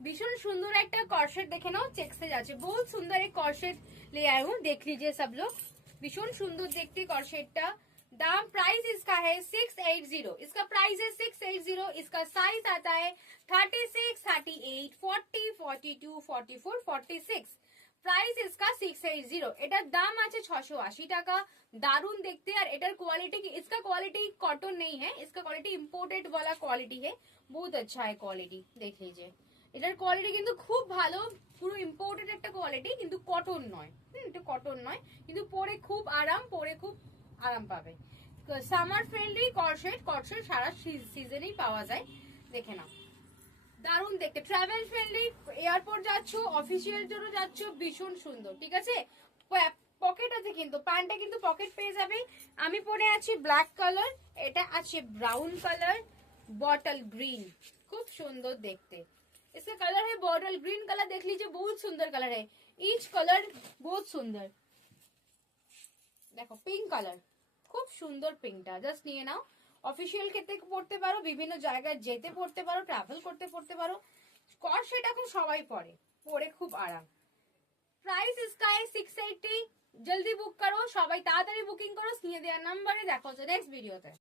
भीषण सुंदर एक कॉर्सेट देखे ना चेक से जाचे बहुत सुंदर एक कॉर्सेट ले आए हूँ देख लीजिए सब लोग भीषण सुंदर देखते कॉर्सेट दाम प्राइस इसका है 680 इसका प्राइस है 680 इसका साइज आता है 36 38 40 42 44 46 प्राइस इसका 680 এটার দাম আছে 680 টাকা दारुण देखते और एटर क्वालिटी की इसका क्वालिटी कॉटन नहीं है इसका क्वालिटी इम्पोर्टेड वाला क्वालिटी है बहुत अच्छा है क्वालिटी देख लीजिए এটার কোয়ালিটি কিন্তু খুব ভালো পুরো ইম্পোর্টেড একটা কোয়ালিটি কিন্তু কটন নয় এটা কটন নয় কিন্তু পরে খুব আরাম পাবে সামার ফ্রেন্ডলি কর্সেট সারা সিজনেই পাওয়া যায় দেখে নাও দারুণ দেখতে ট্রাভেল ফ্রেন্ডলি এয়ারপোর্ট যাচ্ছ অফিসিয়াল জন্য যাচ্ছ ভীষণ সুন্দর ঠিক আছে পকেট আছে কিন্তু প্যান্টটা কিন্তু পকেট পেয়ে যাবে আমি পরে আছি ব্ল্যাক কালার এটা আছে ব্রাউন কালার বটল গ্রিন খুব সুন্দর দেখতে इसका कलर है बॉटल ग्रीन कलर देख लीजिए बहुत सुंदर कलर है ईच कलर बहुत सुंदर देखो पिंक कलर खूब सुंदर पिंकটা জাস্ট নিয়ে নাও অফিশিয়াল ক্ষেত্রে পড়তে পারো বিভিন্ন জায়গায় যেতে পড়তে পারো ট্রাভেল করতে পড়তে পারো কর্সেট এখন সবাই পরে পরে খুব আরাম প্রাইস इसका है 680 জলদি বুক করো সবাই তাড়াতাড়ি বুকিং করো স্ক্রিনে দেওয়া নম্বরে দেখো নেক্সট ভিডিওতে